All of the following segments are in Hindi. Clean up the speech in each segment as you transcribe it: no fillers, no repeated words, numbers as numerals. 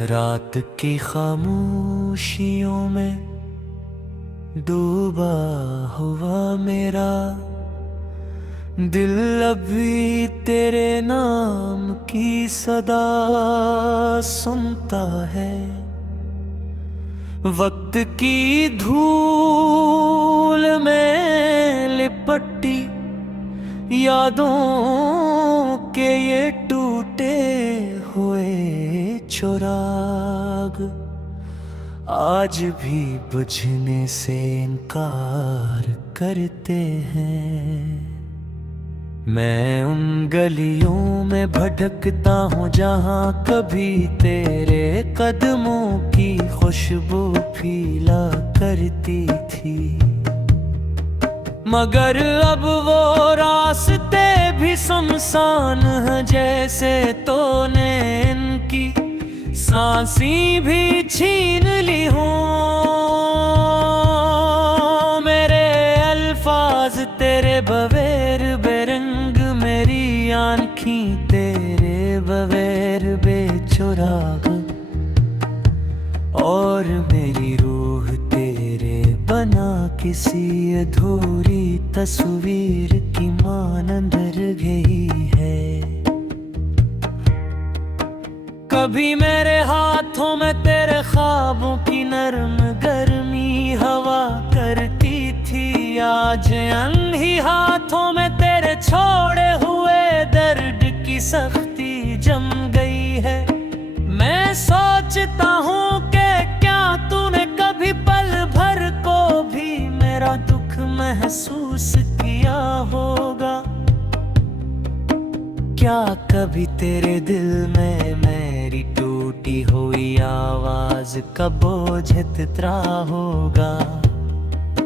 रात की खामोशियों में डूबा हुआ मेरा दिल अभी तेरे नाम की सदा सुनता है। वक्त की धूल में लिपटी यादों के ये टूटे हुए चिराग आज भी बुझने से इनकार करते हैं। मैं उन गलियों में भटकता हूँ जहाँ कभी तेरे कदमों की खुशबू फीला करती थी, मगर अब वो रास्ते भी सुनसान हैं जैसे तूने इनकी सांसें भी छीन ली हों। मेरे अल्फाज तेरे बगैर बेरंग, मेरी आँखें तेरे बगैर बेचुराग, और मेरी रूह तेरे बना किसी अधूरी तस्वीर की मानंद रह गई है। कभी मेरे हाथों में तेरे ख्वाबों की नरम गर्मी हवा करती थी, आज अन्ही हाथों में तेरे छोड़े हुए दर्द की सख्ती जम गई है। मैं सोचता हूँ कि क्या तूने कभी पल भर को भी मेरा दुख महसूस किया होगा। क्या कभी तेरे दिल में मेरी टूटी हुई आवाज का बोझ इतना होगा?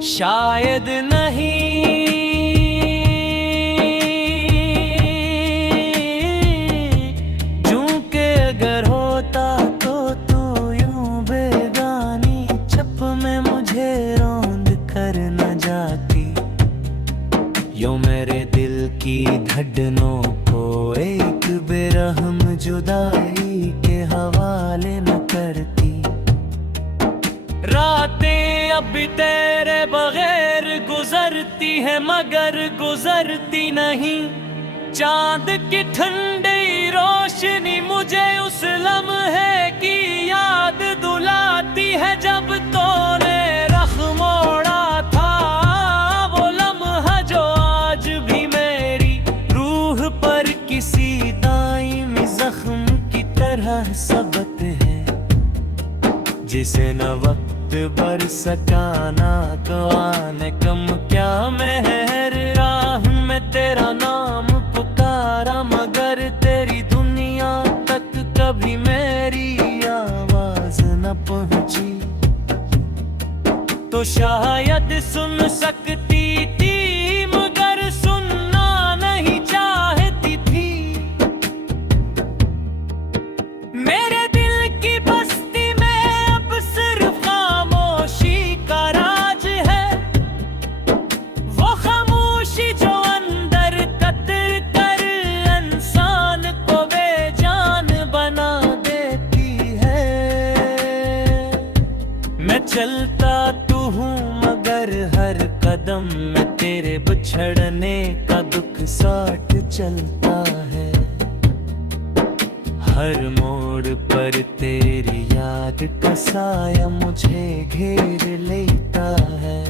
शायद नहीं, क्योंकि अगर होता तो तू यूं बेगानी छप में मुझे रौंद कर न जाती, यूं मेरे दिल की धड़कनों को एक बेरहम जुदाई के हवाले न करती। रातें अभी तेरे बगैर गुजरती है मगर गुजरती नहीं, चांद की ठंडी रोशनी मुझे उस लम्हे की याद दिलाती है जब तूने रख मोड़ा था, वो लम्हा जो आज भी मेरी रूह पर किसी दाईमी जख्म की तरह सबत है, जिसे न वक्त बर सकाना तो आने कम क्या मेहर राह में तेरा नाम पुकारा, मगर तेरी दुनिया तक कभी मेरी आवाज न पहुंची, तो शायद सुन सकती थी मगर सुनना नहीं चाहती थी। मेरे दिल की बस्ती में अब सिर्फ खामोशी का राज है, वो खामोशी जो अंदर कतर कर इंसान को बेजान बना देती है। मैं चलता तो हूँ मगर हर कदम में तेरे बिछड़ने का दुख साथ चलता है, हर मोड़ पर तेरी याद का साया मुझे घेर लेता है,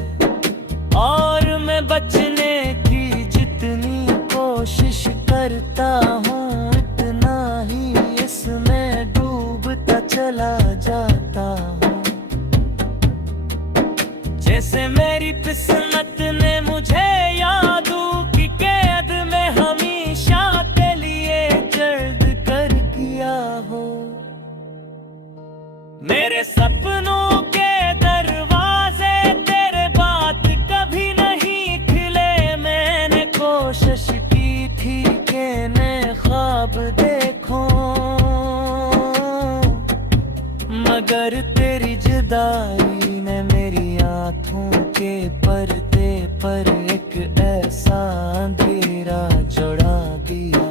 और मैं बचने की जितनी कोशिश करता हूँ इतना ही इसमें डूबता चला जाता हूँ। जैसे मेरी किस्मत ने मुझे यादों की कैद में हमेशा के लिए जल्द कर दिया हो। मेरे सपनों के दरवाजे तेरे बात कभी नहीं खुले, मैंने कोशिश की थी कि नए ख्वाब देखूं, मगर तेरी जुदाई ने मेरी आँखों के पर्दे पर एक ऐसा अंधेरा जड़ा दिया,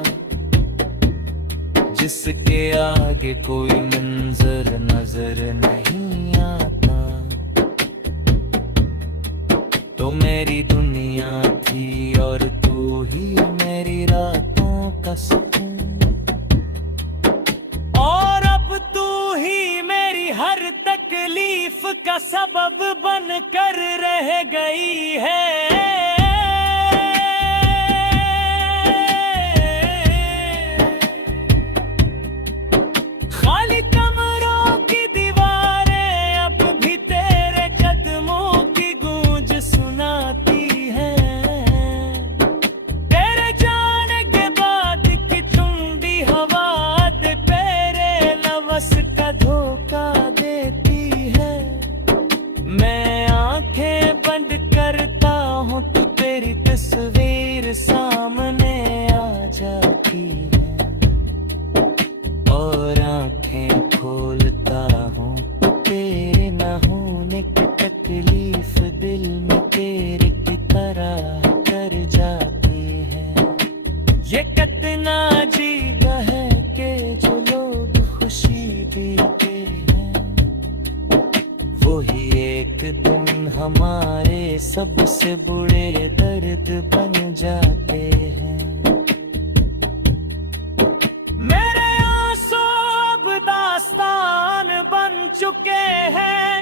जिसके आगे कोई मंजर नजर नहीं आता। तो मेरी दुनिया थी और तू ही मेरी रातों का सुकून, और अब तू ही मेरी हर तकलीफ का सबब बन कर रह गई है। खाली कमरों की दीवारें अब भी तेरे कदमों की गूंज सुनाती हैं। तेरे जाने के बाद की ठंडी हवा तेरे लवस का धोखा देती है। मैं आंखें बंद करता हूँ तो तेरी तस्वीर सामने आ जाती है, और आंखें खोलता हूँ तो तेरे न होने की तकलीफ दिल में तेरे की तरह कर जाती है। ये कितना अजीब है कि जो लोग खुशी देते हैं वही एक दिन हमारे सबसे बुरे दर्द बन जाते हैं। मेरे आंसू अब दास्तान बन चुके हैं,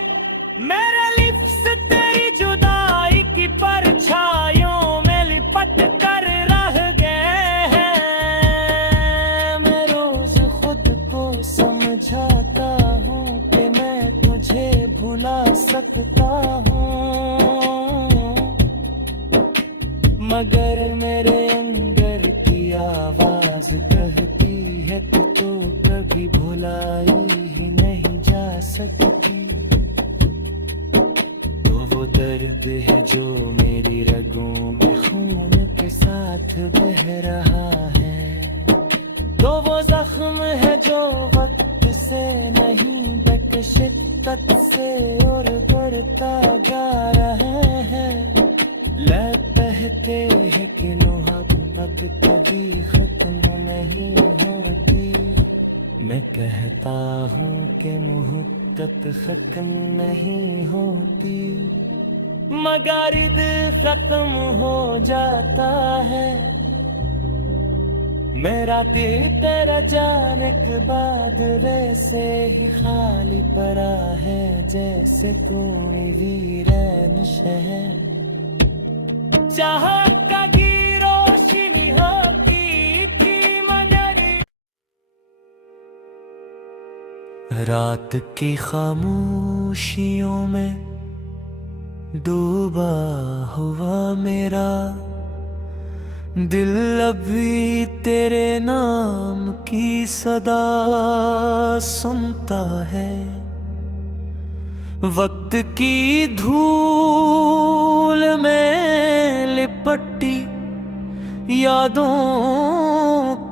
मेरे लिप्स तेरी जुदाई की परछाइयों में लिपट कर रह गए हैं। मैं रोज खुद को समझाता हूँ कि मैं तुझे भुला सकता हूँ, मगर मेरे अंदर की आवाज कहती है तू तो कभी भुलाई ही नहीं जा सकती। तो वो दर्द है जो मेरी रगों में खून के साथ बह रहा है, तो वो जख्म है जो वक्त से नहीं बल्कि शिद्दत से और बढ़ता जा रहा है। लब कहते हैं कि मोहब्बत कभी खत्म नहीं होती, मैं कहता हूँ कि मोहब्बत खत्म नहीं होती, मगर दिल खत्म हो जाता है। मेरा दिल तेरा जाने के बाद वैसे ही खाली पड़ा है, जैसे कोई वीरान शहर चाहत का की रोशनी होती थी मगर। रात की खामोशियों में डूबा हुआ मेरा दिल अभी तेरे नाम की सदा सुनता है। वक्त की धूल में लिपटी यादों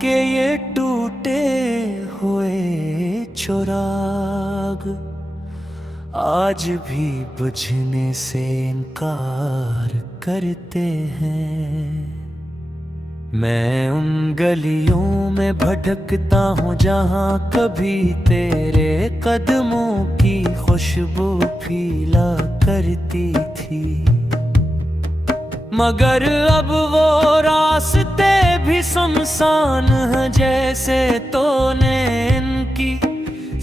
के ये टूटे हुए चिराग आज भी बुझने से इनकार करते हैं। मैं उन गलियों में भटकता हूँ जहाँ कभी तेरे कदमों की खुशबू फीला करती थी, मगर अब वो रास्ते भी सुनसान हैं, जैसे तूने इनकी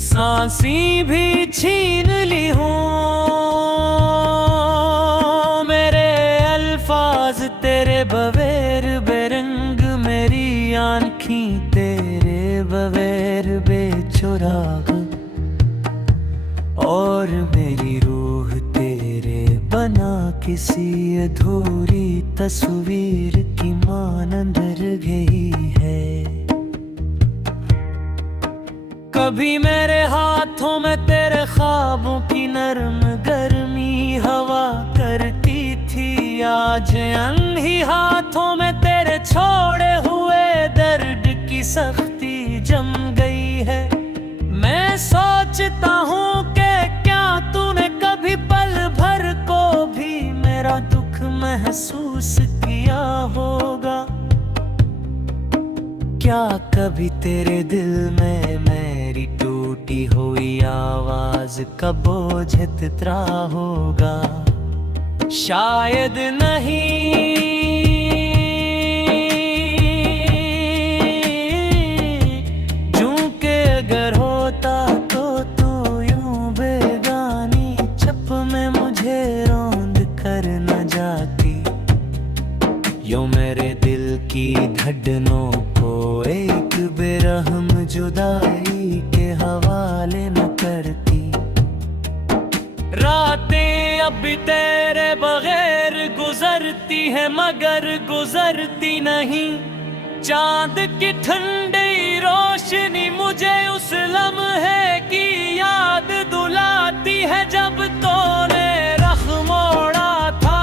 सांसें भी छीन ली हों। मेरे अल्फाज तेरे बगैर बेरंग, मेरी आँखें तेरे बगैर बेचुराग, और मेरी रूह तेरे बना किसी अधूरी तस्वीर की मानंद रह गई है। कभी मेरे हाथों में तेरे ख्वाबों की नरम गर्मी हवा करती थी, आज अनही हाथों में तेरे छोड़े हुए दर्द की सख्ती जम गई है। मैं सोचता हूँ कि क्या तूने कभी पल भर को भी मेरा दुख महसूस किया होगा। क्या कभी तेरे दिल में मेरी टूटी हुई आवाज का बोझ इतना होगा? शायद नहीं। जूं के अगर होता तो तू यूं बेगानी छप में मुझे रौंद कर न जाती। यूं मेरे दिल की धड़कनों को एक बेरहम जुदाई के हवाले न करती। रातें अब तेरे बगैर गुजरती है मगर गुजरती नहीं। चांद की ठंडी रोशनी मुझे उस लम्हे की याद दिलाती है जब तूने रख मोड़ा था।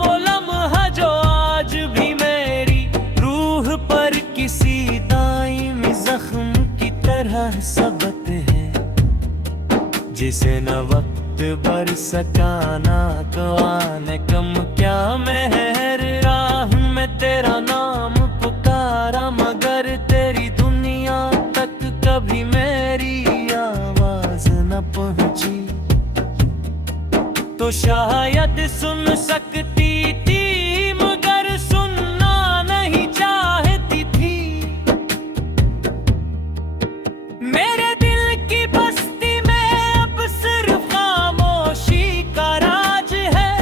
वो लम्हा जो आज भी मेरी रूह पर किसी दाईमी जख्म की तरह सबत है, जिसे न वक्त बर सकाना तो आने कम क्या मेहर। राह में तेरा नाम पुकारा मगर तेरी दुनिया तक कभी मेरी आवाज न पहुंची। तो शायद सुन सकती थी मगर सुनना नहीं चाहती थी। मेरे दिल की बस्ती में अब सिर्फ खामोशी का राज है।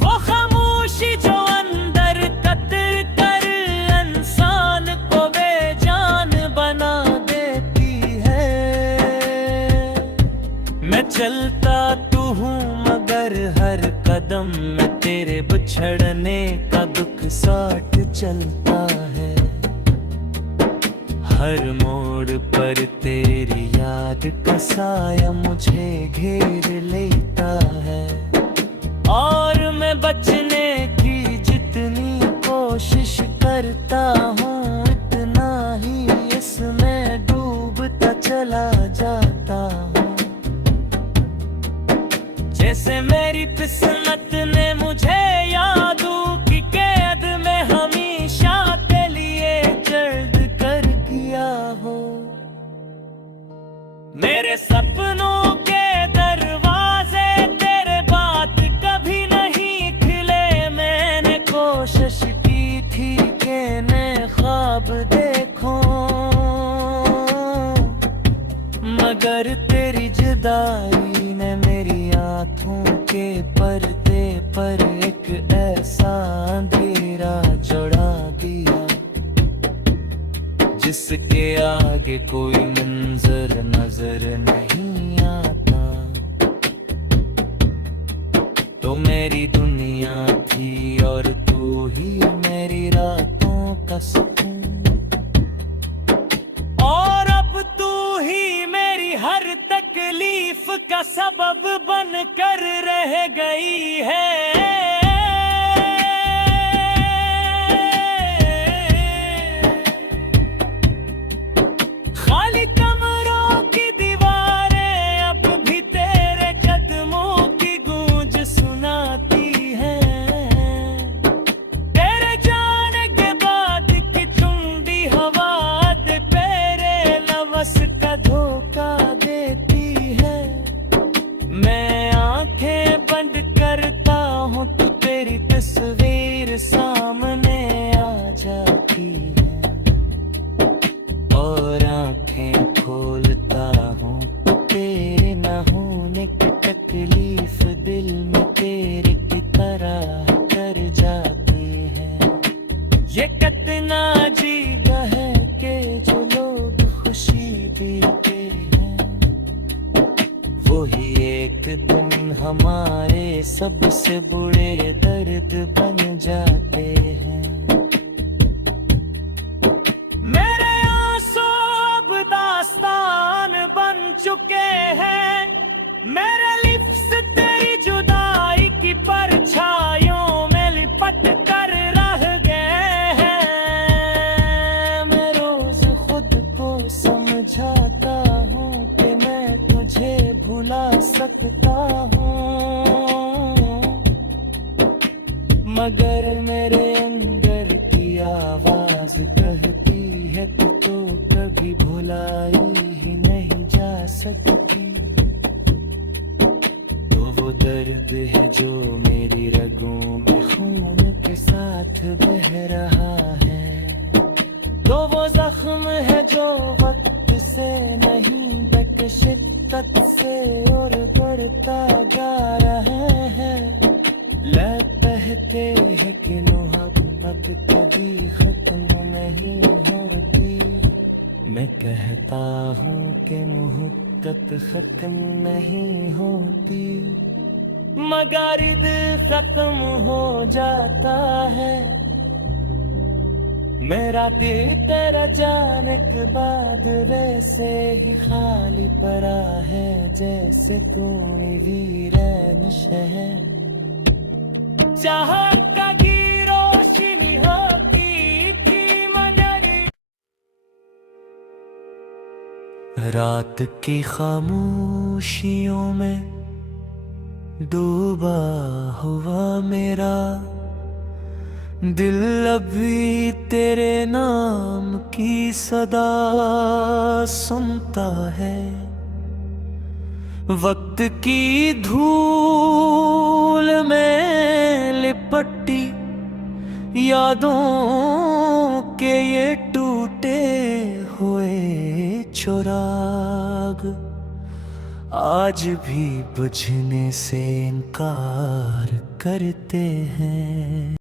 वो खामोशी जो अंदर कतर कर इंसान को बेजान बना देती है। मैं चलता तो हूँ मगर हर कदम में तेरे बिछड़ने का दुख साथ चलता है। हर मोड़ पर तेरी याद का साया मुझे घेर लेता है। और मैं बचने की जितनी कोशिश करता हूँ इतना ही इसमें डूबता चला जाता हूँ। जैसे मेरी किस्मत ने मुझे यादों की कैद में हमेशा के लिए जल्द कर दिया हो। मेरे सपनों के दरवाजे तेरे बाद कभी नहीं खुले। मैंने कोशिश की थी कि मैं ख्वाब देखूं मगर तेरी जुदाई ने मेरी आँखों के पर्दे पर एक ऐसा अंधेरा जड़ा दिया, जिसके आगे कोई मंजर नजर नहीं आता। तो मेरी दुनिया थी और तू ही मेरी रातों का सुकून। और अब तू ही मेरी हर तकलीफ का सबब बन कर रह गई है। खाली कमरों की दीवारें अब भी तेरे कदमों की गूंज सुनाती हैं। तेरे जाने के बाद की ठंडी हवा तेरे लवस का धोखा देती है। मैं आंखें बंद करता हूँ तो तेरी तस्वीर सामने आ जाती है। और आंखें खोलता हूँ तो तेरे न होने की तकलीफ दिल में तेरे की तरह कर जाती है। ये कितना अजीब है कि जो लोग खुशी देते हैं वही एक दिन हमारे सबसे बुरे दर्द बन जाते हैं। मेरे आंसू अब दास्तान बन चुके हैं। मेरे लिप्स तेरी जुदाई की परछाइयों में लिपट कर रह गए हैं। मैं रोज खुद को समझाता हूँ कि मैं तुझे भुला सकता हूँ मगर मेरे अंदर की आवाज भुलाई ही नहीं जा सकती। तो वो दर्द है जो मेरी रगों में खून के साथ बह रहा है, तो वो जख्म है जो वक्त से नहीं बल्कि शिद्दत से और बढ़ता जा रहा है। कहते हैं कि मोहब्बत कभी खत्म नहीं होती, मैं कहता हूँ कि मोहब्बत खत्म नहीं होती, मगर दिल खत्म हो जाता है। मेरा दिल तेरा जाने के बाद वैसे ही खाली पड़ा है, जैसे तू वीरान शहर। चाहत का की रोशनी होती थी मगरी, रात की खामोशियों में डूबा हुआ मेरा दिल अभी तेरे नाम की सदा सुनता है। वक्त की धूल में लिपटी यादों के ये टूटे हुए चिराग आज भी बुझने से इनकार करते हैं।